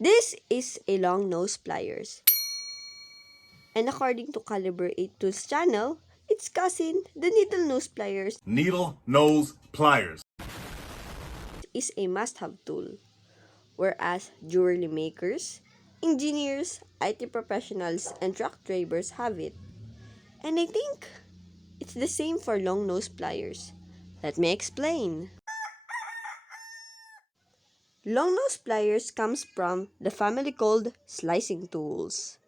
This is a long nose pliers. And according to Caliber 8 Tools channel, its cousin, the needle nose pliers, Needle nose pliers is a must-have tool. Whereas jewelry makers, engineers, IT professionals, and truck drivers have it. And I think it's the same for long nose pliers. Let me explain. Long nose pliers comes from the family called slicing tools.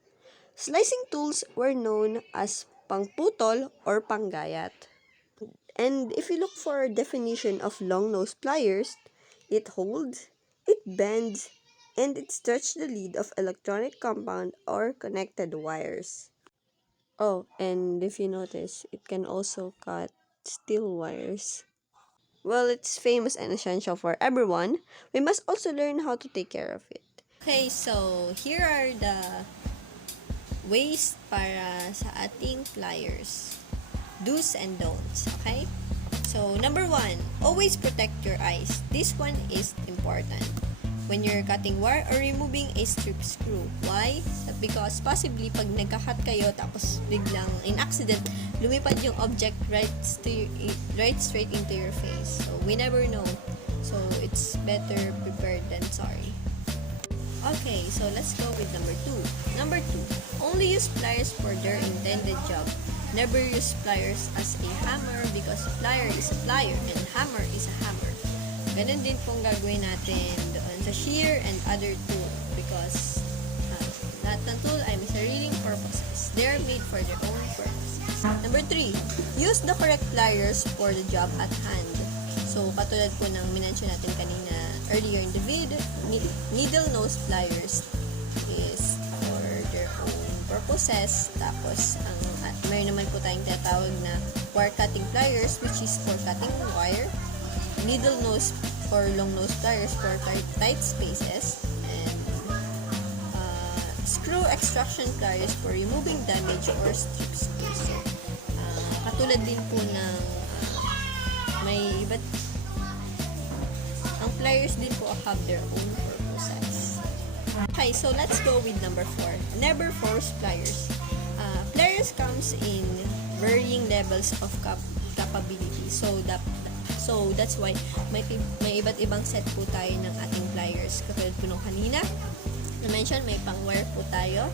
Slicing tools were known as pangputol or panggayat. And if you look for a definition of long nose pliers, it holds, it bends, and it stretches the lead of electronic compound or connected wires. Oh, and if you notice, it can also cut steel wires. Well, it's famous and essential for everyone. We must also learn how to take care of it. Okay, so here are the ways para sa ating pliers. Do's and don'ts, okay? So, number 1, always protect your eyes. This one is important. When you're cutting wire or removing a strip screw. Why? Because possibly pag nagka-cut kayo tapos biglang in accident, lumipad yung object right straight into your face. So, we never know. So, it's better prepared than sorry. Okay, so let's go with number 2. Number 2, only use pliers for their intended job. Never use pliers as a hammer because plier is a plier and hammer is a hammer. Ganun din pong gagawin natin doon sa shear and other tool because lahat ng tool ay may sariling purposes. They are made for their own purposes. Number 3, use the correct pliers for the job at hand. So, katulad po ng minention natin kanina earlier in the video, needle nose pliers is for their own purposes. Tapos, mayroon naman po tayong tinatawag na wire cutting pliers which is for cutting wire. Needle nose or long nose pliers for tight spaces. And screw extraction pliers for removing damage or strip screws. So, katulad din po ng may iba't ang pliers din po have their own purposes. Okay, so let's go with number 4. Never force pliers. Pliers comes in varying levels of capability. So that's why may iba't ibang set po tayo ng ating pliers. Katulad po nung kanina, na-mention may pang wire po tayo,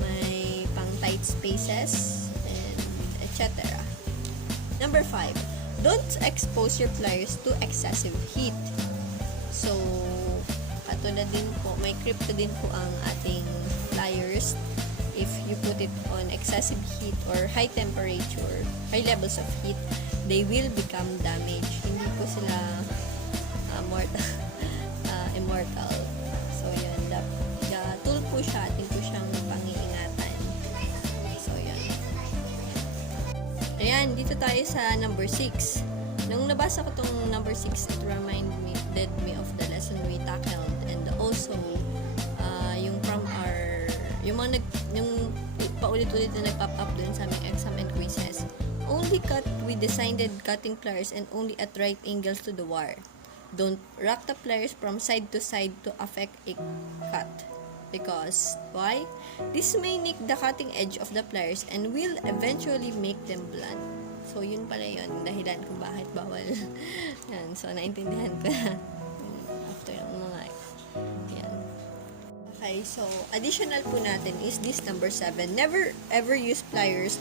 may pang tight spaces, and etc. Number 5, don't expose your pliers to excessive heat. So, katulad din po, may crypto din po ang ating pliers. If you put it on excessive heat or high temperature, high levels of heat, they will become damaged. Hindi po sila immortal. So, yun. The tool po siya, atin po siyang pang-iingatan. So, yun. Ayan, dito tayo sa number 6. Nung nabasa ko tong number 6, it reminded me of the lesson we tackled and also yung paulit-ulit na nag-pop up dun sa aming exam and quizzes. Only cut with designated cutting pliers and only at right angles to the wire. Don't rack the pliers from side to side to affect a cut. Because, why? This may nick the cutting edge of the pliers and will eventually make them blunt. So, yun pala yun, dahilan kung bakit bawal. Yan, so, naintindihan ko na. After ng mga, yan. Okay, so, additional po natin is this number 7. Never ever use pliers,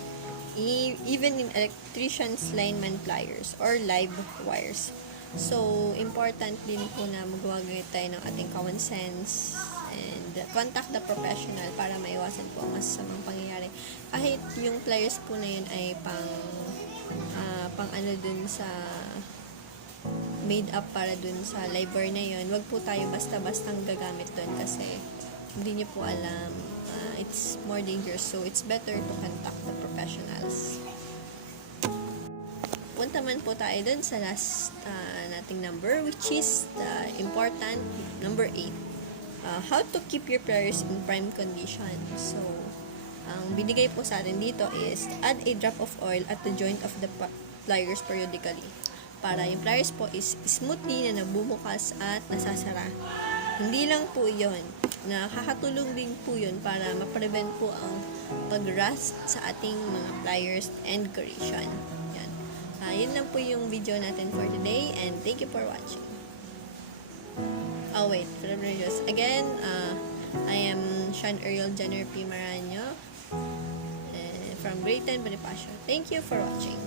even in electrician's lineman pliers or live wires. So, important din po na magwagay tayo ng ating common sense and contact the professional para maiwasan po ang masasamang pangyayari. Kahit yung pliers po na yun ay pang ano dun sa made up para dun sa live wire na yun, wag po tayo basta-bastang gagamit dun kasi hindi niyo po alam, it's more dangerous, so it's better to contact the professionals. Punta man po tayo dun sa last nating number, which is the important number 8. How to keep your pliers in prime condition. So, ang binigay po sa atin dito is add a drop of oil at the joint of the pliers periodically para yung pliers po is smoothly na nabumukas at nasasara. Hindi lang po yon. nakakatulong din po yun para ma-prevent po ang pag-rust sa ating mga pliers and corrosion. Yan. Yun lang po yung video natin for today, and thank you for watching. Oh wait, again, I am Sean Ariel Jenner P. Maranyo from Grade 10 Bonifacio. Thank you for watching.